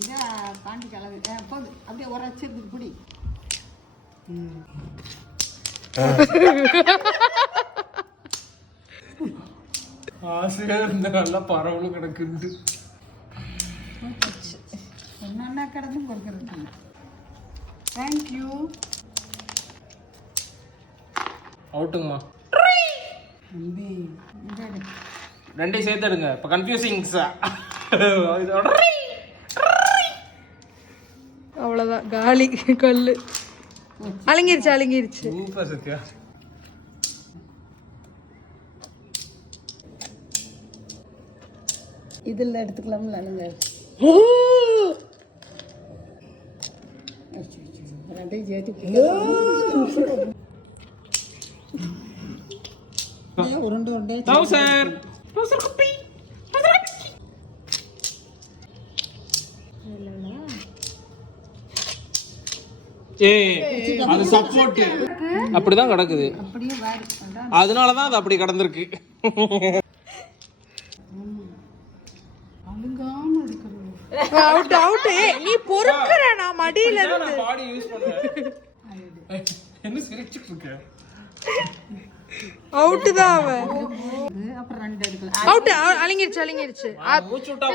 இதை தாண்டி கலவு போகுது அப்படியே ஒரு அச்சத்துக்கு பிடி. ஆசையா இருந்த நல்லா பரவலும் கிடக்குது. என்னென்ன கிடந்தும் கொடுக்குறது. தேங்க்யூ. அவுட்டுங்கம்மா. இந்த ரெண்டையும் சேர்த்து எடுங்க. இப்போ கன்ஃபியூசிங்ஸா அவ்வளோதான் காலி கல்லு. அலங்கிருச்சு அலங்கிருச்சு. சூப்பர் சத்யா. இதில் எடுத்துக்கலாம்ல அழுங்க. ரெண்டையும் சேர்த்து உருண்டை உருண்டை டவுசர் குப்பி. அது சப்போர்ட் அப்படிதான் கிடக்குது. அப்படியே வாரி அதனாலதான் அது அப்படி கிடந்திருக்கு. அழுங்காம எடுக்கிறது. Out out. நீ பொறுக்குற நான் மடியில இருந்து. பாடி யூஸ் பண்ணுவேன். என்ன சிரிச்சிட்டு இருக்க? அவுட் தான் அவன். அப்புறம் ரெண்டு எடுக்கலாம். அவுட் அலங்கிருச்சு அலங்கிருச்சு. மூச்சு விட்டா